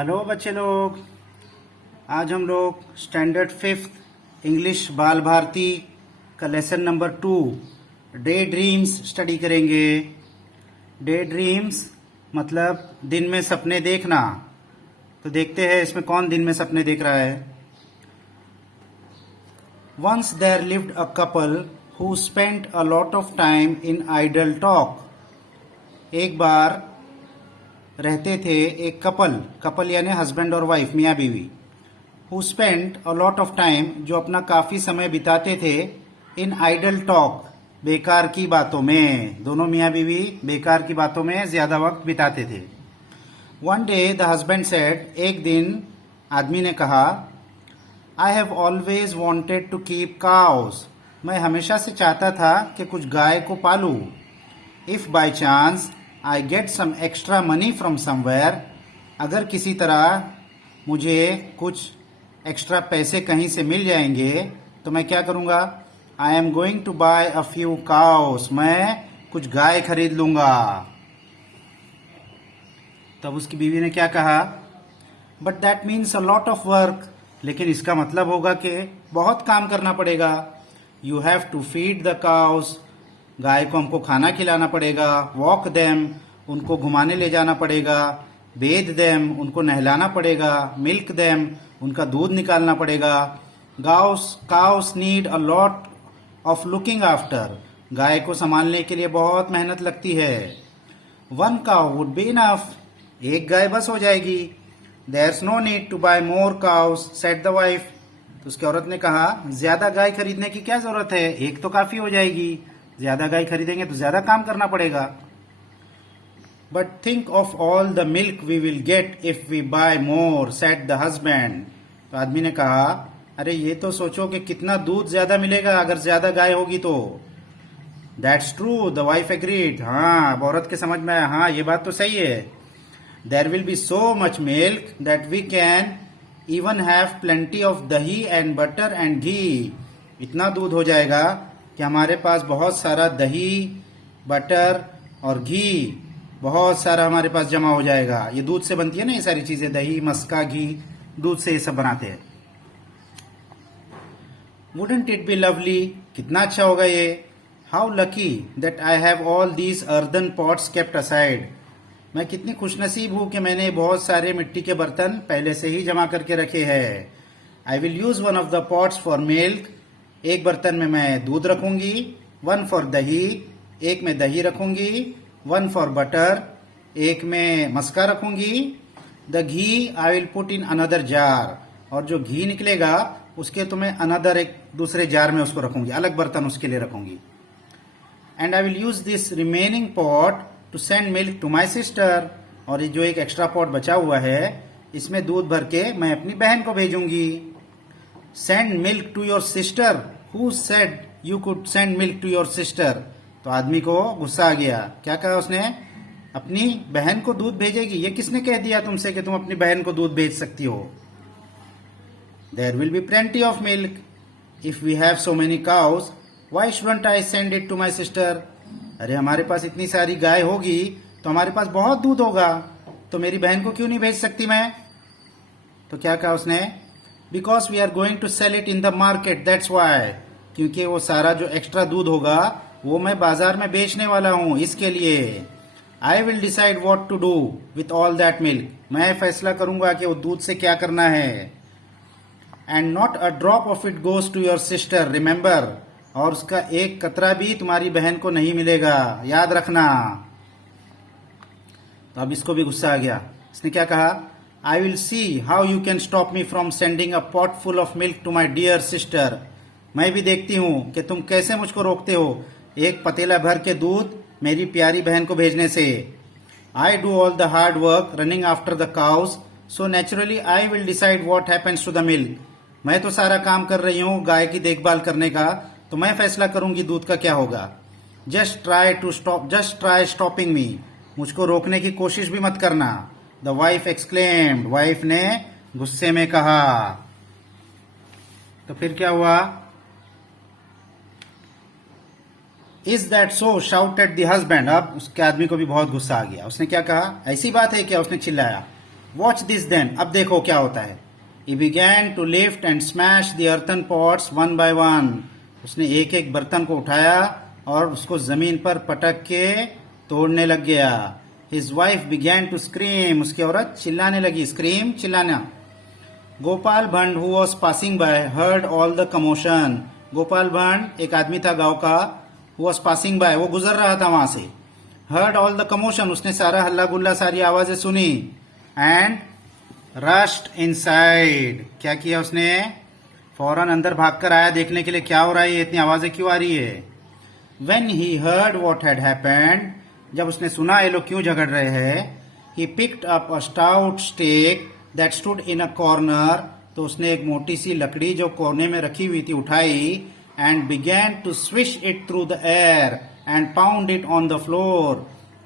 Hello बच्चे लोग। आज हम लोग स्टैंडर्ड फिफ्थ इंग्लिश बाल भारती का lesson number 2 day dreams study करेंगे। डे ड्रीम्स मतलब दिन में सपने देखना। तो देखते हैं इसमें कौन दिन में सपने देख रहा है। Once there lived a couple who spent a lot of time in idle talk. एक बार रहते थे एक कपल यानी हस्बैंड और वाइफ, मियाँ बीवी। Who spent a lot of time, जो अपना काफी समय बिताते थे, इन आइडल टॉक, बेकार की बातों में। दोनों मियाँ बीवी बेकार की बातों में ज्यादा वक्त बिताते थे। One day the husband said, एक दिन आदमी ने कहा, I have always wanted to keep cows, मैं हमेशा से चाहता था कि कुछ गाय को पालूं। If by chance I get some extra money from somewhere, अगर किसी तरह मुझे कुछ एक्स्ट्रा पैसे कहीं से मिल जाएंगे तो मैं क्या करूंगा। I am going to buy a few cows, मैं कुछ गाय खरीद लूंगा। तब उसकी बीवी ने क्या कहा, but that means a lot of work, लेकिन इसका मतलब होगा कि बहुत काम करना पड़ेगा। You have to feed the cows, गाय को हमको खाना खिलाना पड़ेगा। वॉक देम, उनको घुमाने ले जाना पड़ेगा। बेद देम, उनको नहलाना पड़ेगा। मिल्क देम, उनका दूध निकालना पड़ेगा। Cows need a lot of looking after, गाय को संभालने के लिए बहुत मेहनत लगती है। One cow would be enough, एक गाय बस हो जाएगी। There's no need to buy more cows said the wife, तो उसकी औरत ने कहा, ज्यादा गाय खरीदने की क्या जरूरत है, एक तो काफी हो जाएगी। ज्यादा गाय खरीदेंगे तो ज्यादा काम करना पड़ेगा। But think of all the milk we will get if we buy more said the husband, तो आदमी ने कहा, अरे ये तो सोचो कि कितना दूध ज्यादा मिलेगा अगर ज्यादा गाय होगी तो। That's true, the wife agreed, हाँ, अब औरत के समझ में आया, हाँ ये बात तो सही है। There will be so much milk that we can even have plenty of dahi and butter and ghee, इतना दूध हो जाएगा कि हमारे पास बहुत सारा दही, बटर और घी बहुत सारा हमारे पास जमा हो जाएगा। ये दूध से बनती है ना ये सारी चीजें, दही, मस्का, घी, दूध से ये सब बनाते हैं। वुडंट इट बी लवली, कितना अच्छा होगा ये। How lucky that I have all these earthen pots kept aside, मैं कितनी खुशनसीब हूं कि मैंने बहुत सारे मिट्टी के बर्तन पहले से ही जमा करके रखे हैं। आई will use one of the pots for milk, एक बर्तन में मैं दूध रखूंगी। वन फॉर दही, एक में दही रखूंगी। वन फॉर बटर, एक में मस्का रखूंगी। The ghee I will put in another jar, और जो घी निकलेगा उसके तो मैं अनदर एक दूसरे जार में उसको रखूंगी, अलग बर्तन उसके लिए रखूंगी। And I will use this remaining pot to send milk to my sister, और ये जो एक एक्स्ट्रा पॉट बचा हुआ है इसमें दूध भर के मैं अपनी बहन को भेजूंगी। Send milk to your sister, who said you could send milk to your sister, तो आदमी को गुस्सा आ गया। क्या कहा उसने, अपनी बहन को दूध भेजेगी, ये किसने कह दिया तुमसे कि तुम अपनी बहन को दूध भेज सकती हो। There will be plenty of milk if we have so many cows, why shouldn't I send it to my sister, अरे हमारे पास इतनी सारी गाय होगी तो हमारे पास बहुत दूध होगा, तो मेरी बहन को क्यों नहीं भेज सकती मैं। तो क्या कहा उसने, because we are going to sell it in the market, that's why, क्योंकि वो सारा जो एक्स्ट्रा दूध होगा वो मैं बाजार में बेचने वाला हूं, इसके लिए। I will decide what to do with all that milk, मैं फैसला करूंगा कि वो दूध से क्या करना है। And not a drop of it goes to your sister, remember, और उसका एक कतरा भी तुम्हारी बहन को नहीं मिलेगा, याद रखना। तो अब इसको भी गुस्सा आ गया। इसने क्या कहा, I will see how you can stop me from sending a pot full of milk to my dear sister, मैं भी देखती हूं कि तुम कैसे मुझको रोकते हो एक पतीला भर के दूध मेरी प्यारी बहन को भेजने से। I do all the hard work running after the cows, so naturally I will decide what happens to the milk, मैं तो सारा काम कर रही हूँ गाय की देखभाल करने का, तो मैं फैसला करूंगी दूध का क्या होगा। जस्ट ट्राई स्टॉपिंग मी, मुझको रोकने की कोशिश भी मत करना। द वाइफ एक्सक्लेम्ड, वाइफ ने गुस्से में कहा। तो फिर क्या हुआ, is that so shouted the husband, अब उसके आदमी को भी बहुत गुस्सा आ गया। उसने क्या कहा, ऐसी बात है क्या, उसने चिल्लाया। वॉच दिस देन, अब देखो क्या होता है। He began to lift and smash the earthen pots one by one. उसने एक एक बर्तन को उठाया और उसको जमीन पर पटक के तोड़ने लग गया। His wife began to scream. उसकी औरत चिल्लाने लगी, scream चिल्लाना। Gopal भंड who was passing by heard all the commotion. Gopal भंड एक आदमी था गांव का, who was passing by, वो गुजर रहा था वहां से। heard all the commotion, उसने सारा हल्ला गुल्ला सारी आवाजें सुनी। and rushed inside, क्या किया उसने? फौरन अंदर भागकर आया देखने के लिए क्या हो रहा है, इतनी आवाजें क्यों आ रही है। when he heard what had happened, जब उसने सुना ये लोग क्यों झगड़ रहे हैं, he picked up a stout stake that stood in a corner, तो उसने एक मोटी सी लकड़ी जो कोने में रखी हुई थी उठाई, and began to swish it through the air and pound it on the floor,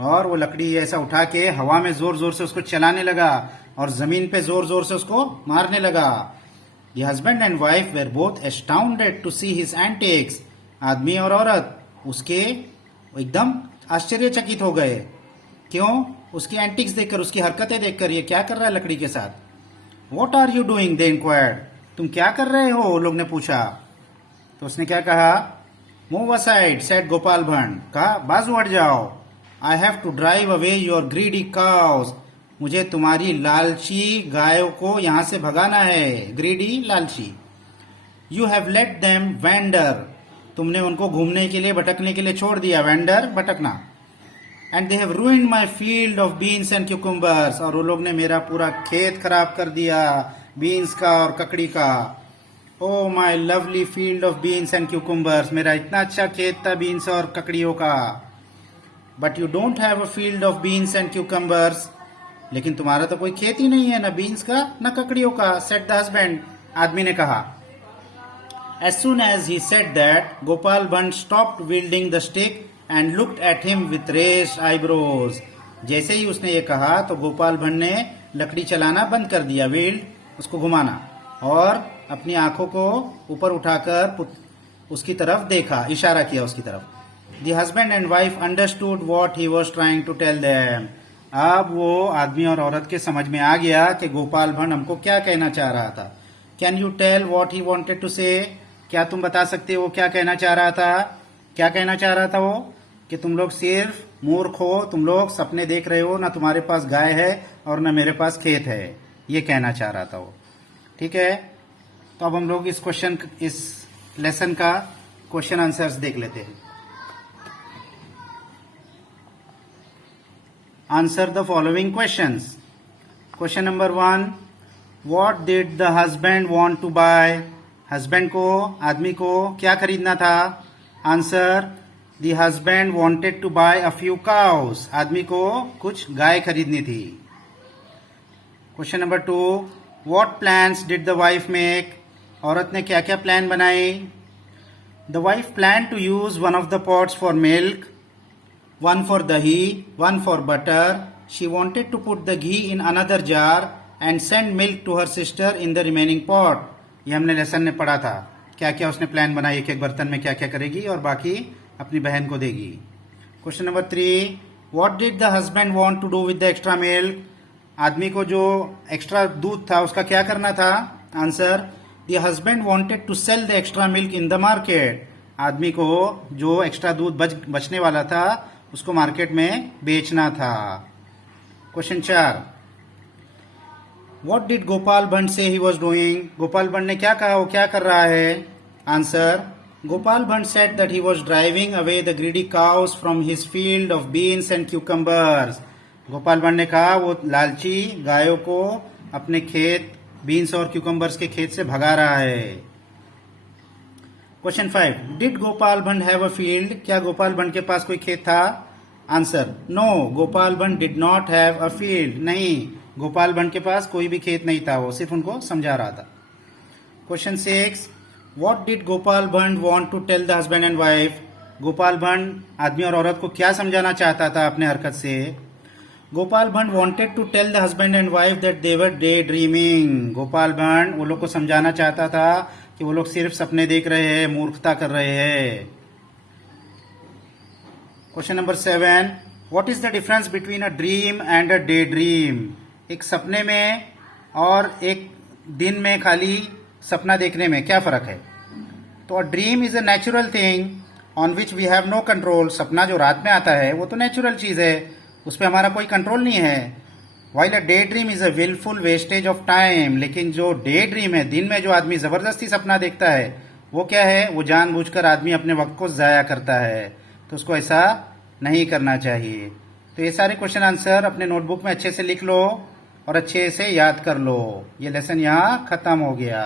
और वो लकड़ी ऐसा उठा के हवा में जोर जोर से उसको चलाने लगा और जमीन पे जोर जोर से उसको मारने लगा। The husband and wife were both astounded to see his antics. आदमी और औरत उसके एकदम आश्चर्यचकित हो गए। क्यों? उसकी एंटिक्स देखकर, उसकी हरकतें देखकर, ये क्या कर रहा है लकड़ी के साथ। What are you doing? They inquired. तुम क्या कर रहे हो? लोग ने पूछा। तो उसने क्या कहा? Move aside, said Gopal भंड। कहा बाजू हट जाओ। I have to drive away your greedy cows. मुझे तुम्हारी लालची गायों को यहां से भगाना है। ग्रीडी लालची। You have let them wander. तुमने उनको घूमने के लिए, भटकने के लिए छोड़ दिया। वेंडर भटकना। And they have ruined my field of beans and cucumbers, और वो लोग ने मेरा पूरा खेत खराब कर दिया बीन्स का और ककड़ी का। Oh my lovely field of beans and cucumbers, मेरा इतना अच्छा खेत था बीन्स और ककड़ियों का। But you don't have a field of beans and cucumbers, लेकिन तुम्हारा तो कोई खेत ही नहीं है, ना बीन्स का ना ककड़ियों का। सेड द हस्बैंड, आदमी ने कहा। As soon as he said that, Gopal Bhatt stopped wielding the stick and looked at him with raised eyebrows. जैसे ही उसने ये कहा तो गोपाल भट्ट ने लकड़ी चलाना बंद कर दिया, वील्ड उसको घुमाना, और अपनी आंखों को ऊपर उठाकर उसकी तरफ देखा, इशारा किया उसकी तरफ। The husband and wife understood what he was trying to tell them. अब वो आदमी और औरत के समझ में आ गया कि गोपाल भट्ट हमको क्या कहना चाह रहा था। Can you tell what he wanted to say? क्या तुम बता सकते हो वो क्या कहना चाह रहा था? क्या कहना चाह रहा था वो? कि तुम लोग सिर्फ मूर्ख हो, तुम लोग सपने देख रहे हो, ना तुम्हारे पास गाय है और ना मेरे पास खेत है, ये कहना चाह रहा था वो। ठीक है, तो अब हम लोग इस लेसन का क्वेश्चन आंसर्स देख लेते हैं। Answer the following questions. Question number 1, what did the husband want to buy? Husband को, आदमी को क्या खरीदना था? Answer, the husband wanted to buy a few cows, आदमी को कुछ गाय खरीदनी थी। Question number 2, what plans did the wife make? औरत ने क्या क्या प्लान बनाई? The wife plan to use one of the pots for milk, one for dahi, one for butter. She wanted to put the ghee in another jar and send milk to her sister in the remaining pot. ये हमने lesson में पढ़ा था, क्या क्या उसने plan बनाई, एक एक बर्तन में क्या क्या करेगी और बाकी अपनी बहन को देगी। Question number 3, what did the husband want to do with the extra milk? आदमी को जो एक्स्ट्रा दूध था उसका क्या करना था? Answer, the husband wanted to sell the extra milk in the market. आदमी को जो एक्स्ट्रा दूध बचने वाला था उसको मार्केट में बेचना था। Question 4, what did Gopal Bhatt say he was doing? Gopal Bhatt ने क्या कहा, वो क्या कर रहा है? Answer, Gopal Bhatt said that he was driving away the greedy cows from his field of beans and cucumbers. Gopal Bhatt ने कहा वो लालची गायों को अपने खेत बीन्स और क्यूकम्बर्स के खेत से भगा रहा है। Question 5, did Gopal Bhatt have a field? क्या गोपाल भट्ट के पास कोई खेत था? Answer, no, Gopal Bhatt did not have a field. नहीं, गोपाल भट्ट के पास कोई भी खेत नहीं था, वो सिर्फ उनको समझा रहा था। Question 6, what did Gopal Bhatt want to tell the husband and wife? Gopal Bhatt आदमी और औरत को क्या समझाना चाहता था अपने हरकत से? Gopal Bhatt wanted to tell the husband and wife that they were day dreaming. Gopal Bhatt वो लोग को समझाना चाहता था कि वो लोग सिर्फ सपने देख रहे हैं, मूर्खता कर रहे हैं। Question number 7, what is the difference between a dream and a day dream? एक सपने में और एक दिन में खाली सपना देखने में क्या फ़र्क है? तो dream is a natural thing on which we have no control. सपना जो रात में आता है वो तो नेचुरल चीज़ है, उस पर हमारा कोई कंट्रोल नहीं है। While a day dream is a wilful wastage of time. लेकिन जो डे ड्रीम है, दिन में जो आदमी ज़बरदस्ती सपना देखता है, वो क्या है? वो जानबूझकर आदमी अपने वक्त को ज़ाया करता है। तो उसको ऐसा नहीं करना चाहिए। तो ये सारे क्वेश्चन आंसर अपने नोटबुक में अच्छे से लिख लो और अच्छे से याद कर लो। ये लेसन यहाँ ख़त्म हो गया।